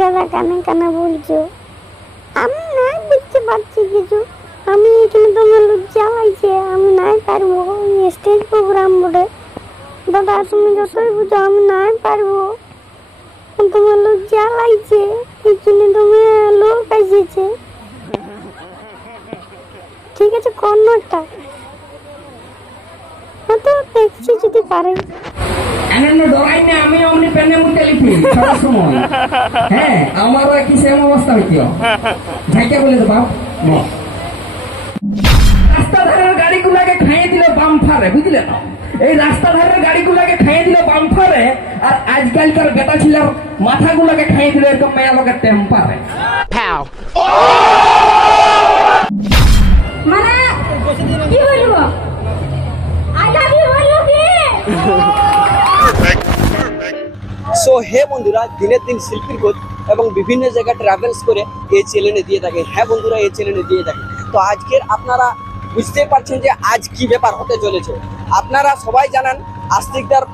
দাদা কানে কানে বলছো? আমি না বুঝতে পারছি কিছু। আমি এখানে তোমার লজ্জা লাগছে, আমি নাই পারবো। স্টেজ প্রোগ্রাম বলে দাদা তুমি যতই বুঝো আমি নাই পারবো। তোমার লজ্জা লাগছে, এখানে তোমার লোক এসেছে। ঠিক আছে কর্নারটা তো দেখছি যদি পারে। ডরাই না, আমি অমনি পেনে মুটে লিখি সব সময়। হ্যাঁ আমারও কি সেম অবস্থা হইতো। ভাইকে বলে দেবা রাস্তা ধারের গাড়িগুলাকে খাইয়ে দিল বাম্পারে, বুঝলে না? এই রাস্তা ধারের গাড়িগুলাকে খাইয়ে দিল বাম্পারে, আর আজকালকার বেটা ছিলার মাথাগুলাকে খাইয়ে দিল এরকম মেয়া লোকের টেম্পারে। মানে কি বলবো? আই লাভ ইউ বললো কি? সো হে বন্ধুরা, দিনের দিন শিল্পীর খোঁজ এবং বিভিন্ন জায়গায় ট্রাভেলস করে এই চ্যানেলে দিয়ে থাকে। হ্যাঁ বন্ধুরা, এই চ্যানেলে দিয়ে থাকে। তো আজকের আপনারা বুঝতে পারছেন যে আজ কি ব্যাপার হতে চলেছে। আপনারা সবাই জানেন আস্তিকদার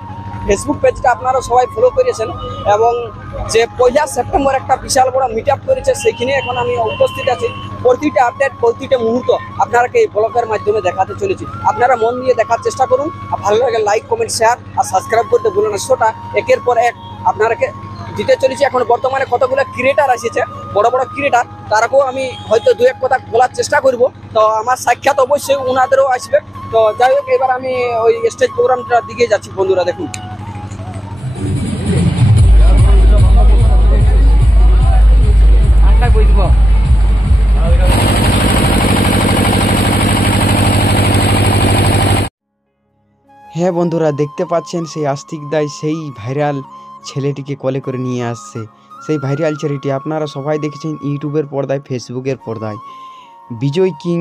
ফেসবুক পেজটা আপনারা সবাই ফলো করেছেন, এবং যে 1 সেপ্টেম্বর একটা বিশাল বড় মিট আপ করেছে, সেখানে এখন আমি উপস্থিত আছি। প্রতিটা আপডেট, প্রতিটা মুহূর্ত আপনারাকে এই ব্লগের মাধ্যমে দেখাতে চলেছি। আপনারা মন দিয়ে দেখার চেষ্টা করুন, আর ভালো লাগে লাইক, কমেন্ট, শেয়ার আর সাবস্ক্রাইব করতে ভুলুন না। সেটা একের পর এক আপনারাকে দিতে চলেছি। এখন বর্তমানে কতগুলো ক্রিয়েটার এসেছে, বড় বড় ক্রিয়েটার, তারাকেও আমি হয়তো দু এক কথা বলার চেষ্টা করব। তো আমার সাক্ষাৎ অবশ্যই ওনাদেরও আসবে। তো যাই হোক, এবার আমি ওই স্টেজ প্রোগ্রামটার দিকে যাচ্ছি। বন্ধুরা দেখুন, হ্যাঁ বন্ধুরা, দেখতে পাচ্ছেন সেই আস্তিক দাই সেই ভাইরাল ছেলেটিকে কোলে করে নিয়ে আসছে। সেই ভাইরাল ছেলেটি আপনারা সবাই দেখেছেন ইউটিউবের পর্দায়, ফেসবুকের পর্দায়। বিজয় কিং,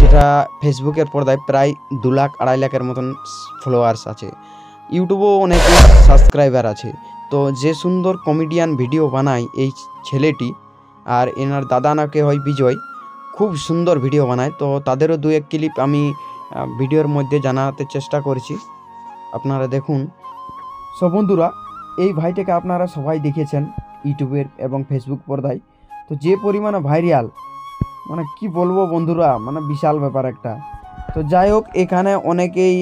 যেটা ফেসবুকের পর্দায় প্রায় 2 লাখ 2.5 লাখের মতন ফলোয়ার্স আছে। ইউটিউবেও অনেক সাবস্ক্রাইবার আছে। তো যে সুন্দর কমেডিয়ান ভিডিও বানায় এই ছেলেটি, আর এনার দাদা নাকে হয় বিজয়, খুব সুন্দর ভিডিও বানায়। তো তাদেরও 2-1 ক্লিপ আমি ভিডিওর মধ্যে জানাতে চেষ্টা করছি, আপনারা দেখুন। সব বন্ধুরা, এই ভাইটাকে আপনারা সবাই দেখেছেন ইউটিউবের এবং ফেসবুক পর্দায়। তো যে পরিমাণে ভাইরাল, মানে কি বলবো বন্ধুরা, মানে বিশাল ব্যাপার একটা। তো যাই হোক, এখানে অনেকেই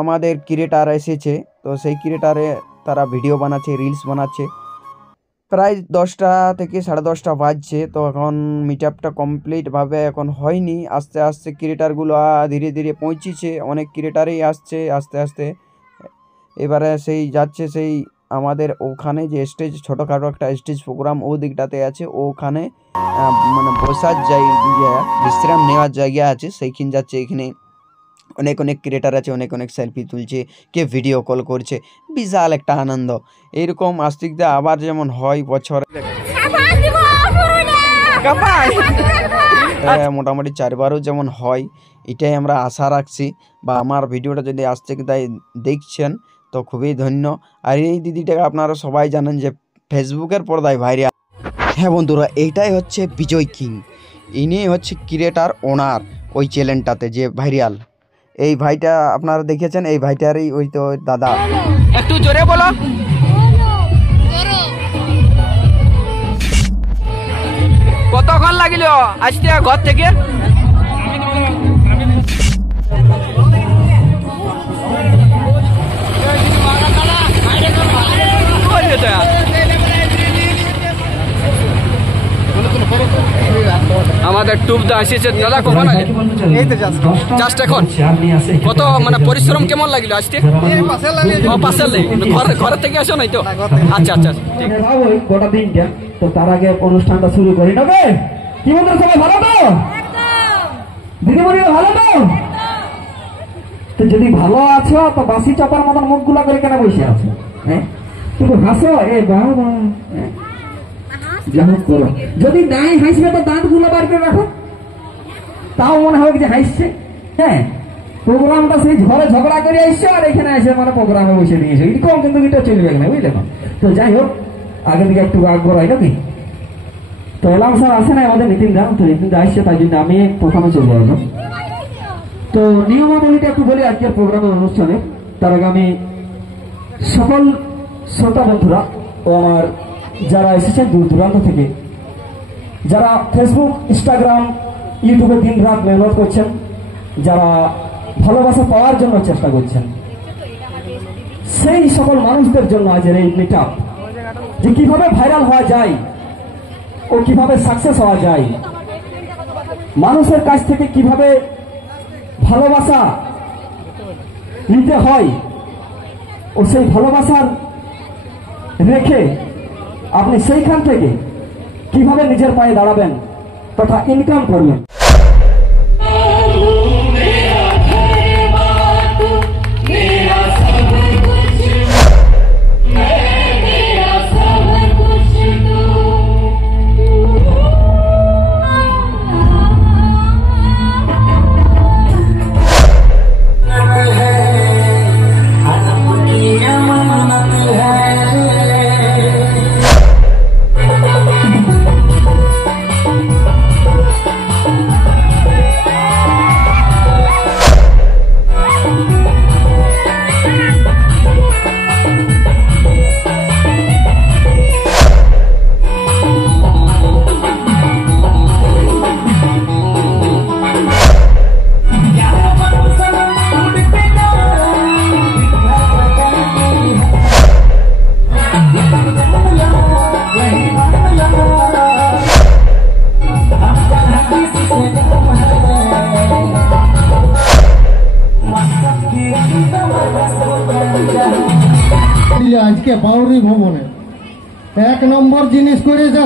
আমাদের ক্রিয়েটার এসেছে। তো সেই ক্রিয়েটারে তারা ভিডিও বানাচ্ছে, রিলস বানাচ্ছে। প্রায় 10টা থেকে 10:30 বাজছে। তো এখন মিট আপটা কমপ্লিটভাবে এখন হয়নি। আস্তে আস্তে ক্রিয়েটারগুলো ধীরে ধীরে পৌঁছেছে, অনেক ক্রিয়েটারই আসছে আস্তে আস্তে। এবারে সেই যাচ্ছে সেই আমাদের ওখানে যে স্টেজ, ছোটোখাটো একটা স্টেজ প্রোগ্রাম ও দিকটাতে আছে, ওখানে মানে বসার জায়গা, বিশ্রাম নেওয়ার জায়গা আছে, সেইখানে যাচ্ছে। এখানে অনেক অনেক ক্রিয়েটার আছে, অনেক অনেক সেলফি তুলছে, কে ভিডিও কল করছে, বিশাল একটা আনন্দ। এইরকম আস্তিকদা আবার যেমন হয় বছরে মোটামুটি 4বারও যেমন হয়, এটাই আমরা আশা রাখছি। বা আমার ভিডিওটা যদি আস্তিকদাই দেখছেন তো খুবই ধন্য। আর এই দিদিটাকে আপনারা সবাই জানেন যে ফেসবুকের পর্দায় ভাইরাল। হ্যাঁ বন্ধুরা, এইটাই হচ্ছে বিজয় কিং। ইনি হচ্ছে ক্রিয়েটার ওনার ওই চ্যানেলটাতে যে ভাইরাল। এই ভাইটা আপনারা দেখেছেন, এই ভাইটারই ওই তো দাদা। একটু জোরে বলো। কতক্ষণ লাগিল আসতে ঘর থেকে? আমাদের টুবদা এসেছে দাদা, কখন জাস্ট এখন? কত মানে পরিশ্রম কেমন লাগলো আসতে? পাশে ঘরের থেকে আসো নাই তো? আচ্ছা আচ্ছা, ঠিক গোটা দিনটা। তো তার আগে অনুষ্ঠানটা শুরু করি নেবে। কি বন্ধুরা সবাই ভালো তো? দিদিমণি ভালো তো? তো যদি ভালো আছো তো বাসি চাপার মতন মুখ গুলা করে কেন বসে আছো? হ্যাঁ, তুমি হাসো, এ বাবা যাই করো। যদি নাই হাসবে তো দাঁত গুলো বার করে রাখো, তাও মনে হবে যে হাসছে। হ্যাঁ, প্রোগ্রামটা সেই ঘরে ঝগড়া করে আসছে, আর এখানে এসে মানে প্রোগ্রামে বসে দিয়েছে, এরকম কিন্তু এটা চলবে না, বুঝলে? তো যাই হোক, আগে দিকে একটু আগ্রহ হয় নাকি? তো এলাম স্যার আসে না আমাদের নিতিন দা, তো নিতিন দা আসছে, তাই জন্য আমি প্রথমে চলে আসবো। তো নিয়মাবলীটা একটু বলি আজকের প্রোগ্রামের অনুষ্ঠানে। তার আগে আমি সকল শ্রোতা বন্ধুরা ও আমার যারা এসেছেন দূর দূরান্ত থেকে, যারা ফেসবুক, ইনস্টাগ্রাম, ইউটিউবে দিন রাত মেহনত করছেন, যারা ভালোবাসা পাওয়ার জন্য চেষ্টা করছেন, সেই সকল মানুষদের জন্য আজের এই মিট আপ, যে কিভাবে ভাইরাল হওয়া যায় ও কিভাবে সাকসেস হওয়া যায়, মানুষের কাছ থেকে কিভাবে ভালোবাসা নিতে হয় ও সেই ভালোবাসার রেখে আপনি সেইখান থেকে কিভাবে নিজের পায়ে দাঁড়াবেন তথা ইনকাম করবেন। আজকে বাউরি ভবনে 1 নম্বর জিনিস করে যা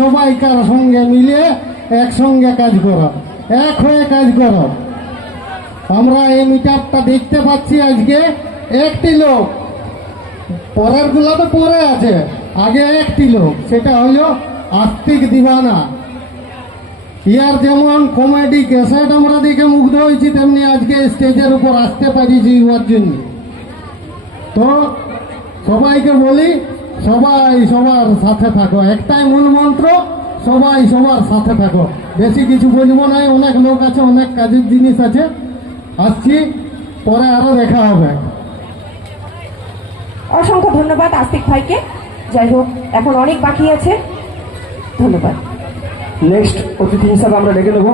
সবাইকার সঙ্গে মিলে একসঙ্গে কাজ করা, এক হয়ে কাজ করা। আমরা এই মিটআপটা দেখতে পাচ্ছি আজকে একটি লোক, পরের গুলো তো পরে আছে, আগে একটি লোক, সেটা হলো আস্তিক দিওয়ানা। ইয়ার যেমন কমেডি ক্যাসেট আমরা দেখে মুগ্ধ হয়েছি, তেমনি আজকে স্টেজের উপর আসতে পারিছি ওর জন্য। তো সবাইকে বলি, সবাই সবার সাথে থাকো, একটাই মূল মন্ত্র, সবাই সবার সাথে থাকো। বেশি কিছু বলবো না, অনেক লোক আছে, অনেক কাজের জিনিস আছে, আসছি, পরে আরো দেখা হবে। অসংখ্য ধন্যবাদ আস্তিক ভাইকে। যাই হোক, এখন অনেক বাকি আছে। ধন্যবাদ। নেক্সট অতিথি হিসাবে আমরা ডেকে নেব,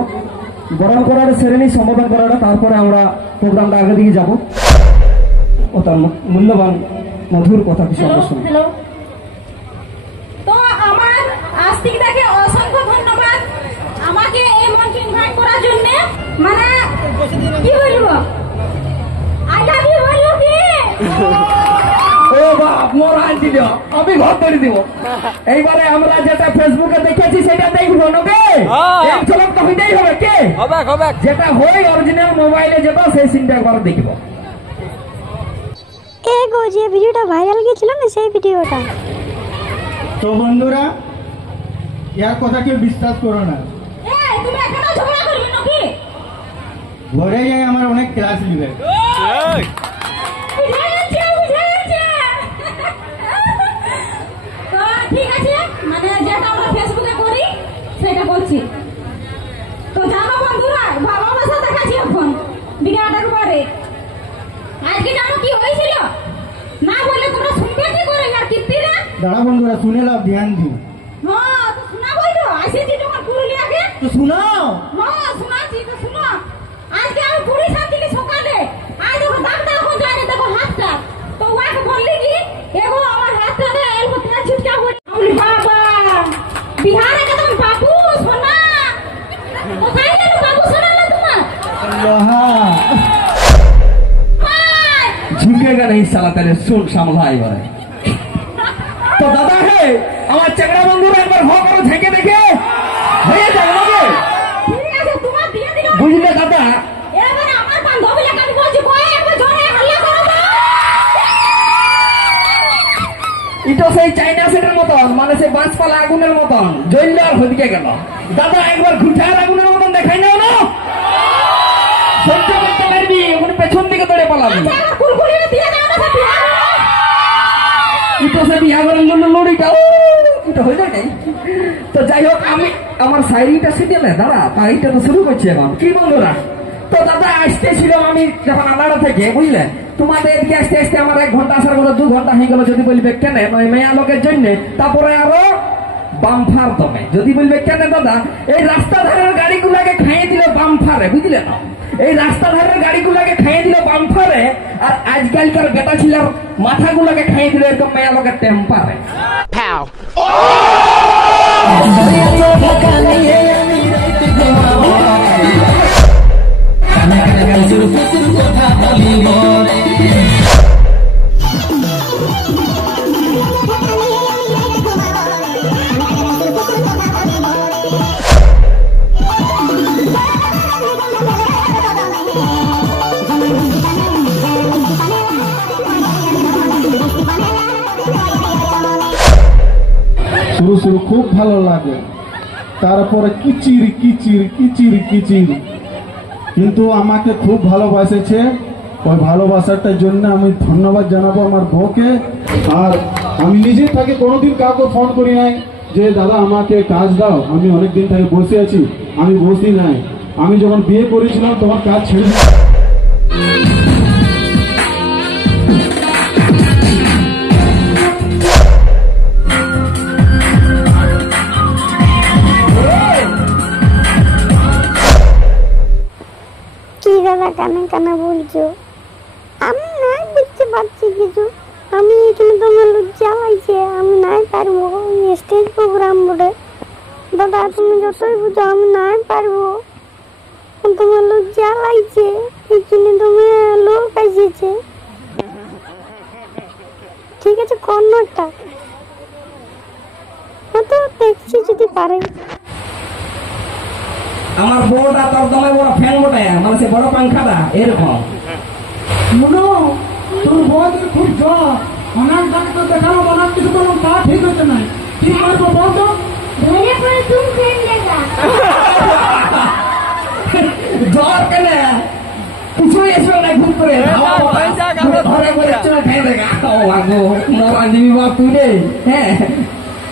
বরণ করার শ্রেণী সম্বোধন করাটা, তারপরে আমরা প্রোগ্রামটা আগে দিকে যাব ও তার মূল্যবান মধুর কথা কিছু আমরা শুনি। হ্যালো, তো আমার আস্তিক দাকে অসংখ্য ধন্যবাদ আমাকে এই মঞ্চে ইনভাইট করার জন্য। মানে কি বলবো, আই লাভ ইউ বলবো কি? ও বাপ, মোর আনছি দিও, আমি ঘর করে দিব। এইবারে আমরা যেটা ফেসবুকে দেখেছি সেটা দেখবো নাকি? এক ঝলক তো হইতেই হবে, কে হবে যেটা হয় অরিজিনাল মোবাইলে যেটা, সেই সিনটা একবার দেখব। এগো যে ভিডিওটা ভাইরাল গেছিল না, সেই ভিডিওটা। তো বন্ধুরা, ইয়ার কথা কেউ বিশ্বাস করো না, এই তুমি এখানে ঝগড়া করবে নাকি? ঘরে যাই আমার অনেক ক্লাস নিবে। তো ঠিক আছে, মানে যেটা আমরা ফেসবুকে করি সেটা করছি। তো জানো বন্ধুরা, ভালোবাসা দেখাচ্ছি এখন ভিডিওটার উপরে। আজকে জানো কি হয়েছিল না বলে তোমরা শুনবে কি করে আর কীর্তিরা? দাঁড়া বন্ধুরা, শুনে লাও, ধ্যান দিও। হ্যাঁ, তো শোনাবই তো, আসেছি যখন পুরুলিয়াকে। তো শোনাও। হ্যাঁ শোনাচ্ছি, তো শুনো। আজকে আমি পুরী সাথে সকালে আজ দেখো ডাক্তার এখন জানে, দেখো হাতটা তো ওয়াকে বললি কি এগো আমার হাতটা না এলবো তেল ছিটকা হই। আমি বাবা বিহারে একদম বাবু সোনা, কোথায় গেল বাবু সোনা না তোমার? झुकेगा नहीं साला तेरे सुन सामला এবারে। তো দাদা হে, আমার চেংড়া বন্ধুরা একবার হ করে ঝেঁকে দেখে হয়ে যাবে নাকি? ঠিক আছে, তোমার দিয়ে দিল। বুঝলে দাদা? এবারে আমার বান্ধবী লাগে আমি বলছি কই একবার জোরে হাল্লা করো না। এটা সেই চাইনা সেটের মতন, মানে সেই বাঁশপালা আগুনের মতন জ্বললে আর হদিকে গেল। দাদা একবার ঘুঠার আগুনের মতন দেখাই নাও না, সহ্য করতে পারবি, ওখানে পেছন দিকে দৌড়ে পালাবি। আচ্ছা আমার কুলকুলিটা দিয়ে দাও না সত্যি। এটা সে বিয়া করার জন্য লড়িটা এটা হয়ে যায় নাই। তো যাই হোক, আমি আমার শায়রিটা শিখেলে দাঁড়া, তাইটা তো শুরু করছি এখন। কি বন্ধুরা, তো দাদা আসতেছিল আমি যখন আনাড়া থেকে বুঝলেন, তোমাদের এদিকে আসতে আসতে আমার 1 ঘন্টা আসার কথা 2 ঘন্টা হয়ে গেল। যদি বলবে কেন ওই মেয়া লোকের জন্য, তারপরে আরো বাম্পার দমে। যদি বলবে কেন দাদা, এই রাস্তা ধারের গাড়িগুলাকে খাইয়ে দিল বাম্পারে, বুঝলে না? এই রাস্তা ধারের গাড়িগুলাকে খাইয়ে দিল বাম্পারে, আর আজকালকার বেটা ছিলার মাথাগুলাকে খাইয়ে দিল এরকম মেয়া লোকের টেম্পারে। শুরু শুরু খুব ভালো লাগে, তারপরে কিচির কিচির কিচির কিচির, কিন্তু আমাকে খুব ভালোবাসেছে। ওই ভালোবাসাটার জন্য আমি ধন্যবাদ জানাবো আমার বউকে। আর আমি নিজে থেকে কোনোদিন কাউকে ফোন করি নাই যে দাদা আমাকে কাজ দাও, আমি অনেকদিন থেকে বসে আছি, আমি বসি নাই। আমি যখন বিয়ে করেছিলাম তোমার কাজ ছেড়ে কি দাদা কানে কানে বলছো? আমি নাই বুঝতে পারছি কিছু। আমি এখানে তোমার লজ্জা লাগছে, আমি নাই পারবো স্টেজ প্রোগ্রাম বলে। দাদা তুমি যতই বুঝো আমি নাই পারবো, তোমার লজ্জা লাগছে, এখানে তোমার লোক আসছে। ঠিক আছে কর্নারটা তো দেখছি যদি পারে। আমার বউটা তোর দমে বড় ফ্যান বটে, মানে সে বড় পাংখাটা এরকম। মনো তোর বউকে খুব জ্বর, অনার ডাক্তার দেখানো, অনার কিছু কোনো তা ঠিক হচ্ছে না। কি করবো বলতো? ধরে পড়ে তুমি ফ্রেন্ড লেগা জ্বর কেন কিছুই এসবে না, ঘুম করে ঘরে বলে চলে ফেলে দেখা মরা দিবি বা তুই রে। হ্যাঁ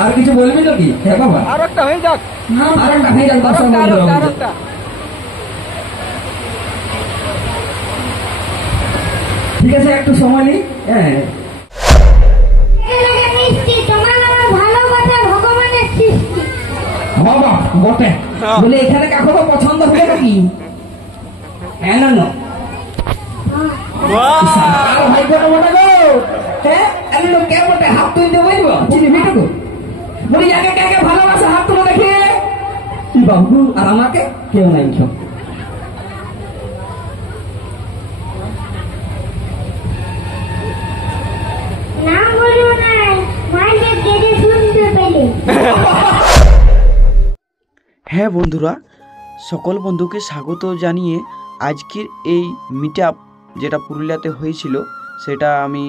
আর কিছু বলবি তো কি? হ্যাঁ বাবা আর একটা হয়ে যাক, আর একটা হয়ে যাক। দর্শক বন্ধুরা, আর একটা ঠিক আছে একটু সময় নিই। হ্যাঁ মিষ্টি তোমার আমার ভালোবাসা ভগবানের সৃষ্টি। বাবা বটে বলে এখানে কাকু তো পছন্দ হবে নাকি? হ্যাঁ না না আর ভাই বোন বটে গো। হ্যাঁ আমি লোক কে বটে হাত তুলতে বলবো চিনি বিটুকু বলি যাকে কাকে ভালোবাসা হাত তুলে দেখে কি বাবু, আর আমাকে কেউ নাই কেউ। না বলিও না, মাইকে কেটে শুনতে পেলে। হ্যাঁ বন্ধুরা, সকল বন্ধুকে স্বাগত জানিয়ে আজকের এই মিট আপ যেটা পুরুলিয়াতে হয়েছিল সেটা আমি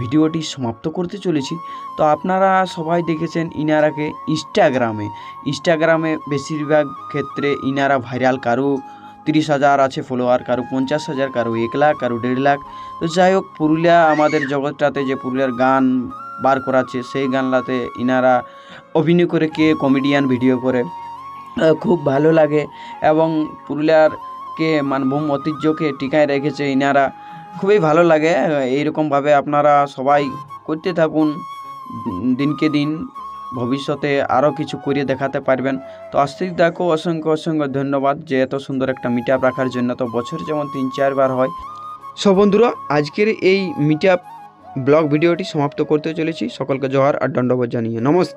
ভিডিওটি সমাপ্ত করতে চলেছি। তো আপনারা সবাই দেখেছেন ইনারাকে ইনস্টাগ্রামে বেশিরভাগ ক্ষেত্রে ইনারা ভাইরাল, কারো 30,000 আছে ফলোয়ার, কারো 50,000, কারো 1 লাখ, কারো 1.5 লাখ। তো যাই হোক, পুরুলিয়া আমাদের জগৎটাতে যে পুরুলিয়ার গান বার করাচ্ছে সেই গানলাতে ইনারা অভিনয় করে, কে কমেডিয়ান ভিডিও করে, খুব ভালো লাগে। এবং পুরুলিয়ারকে মানভূম ঐতিহ্যকে টিকায় রেখেছে ইনারা, খুবই ভালো লাগে। এইরকমভাবে আপনারা সবাই করতে থাকুন, দিনকে দিন ভবিষ্যতে আরও কিছু করে দেখাতে পারবেন। তো আস্তিক দেখো অসংখ্য ধন্যবাদ যে এত সুন্দর একটা মিট আপ রাখার জন্য। তো বছরে যেমন 3-4 বার হয়। সব বন্ধুরা, আজকের এই মিট আপ ব্লগ ভিডিওটি সমাপ্ত করতে চলেছি। সকলকে জোহার আর দণ্ডবোধ জানিয়ে নমস্কার।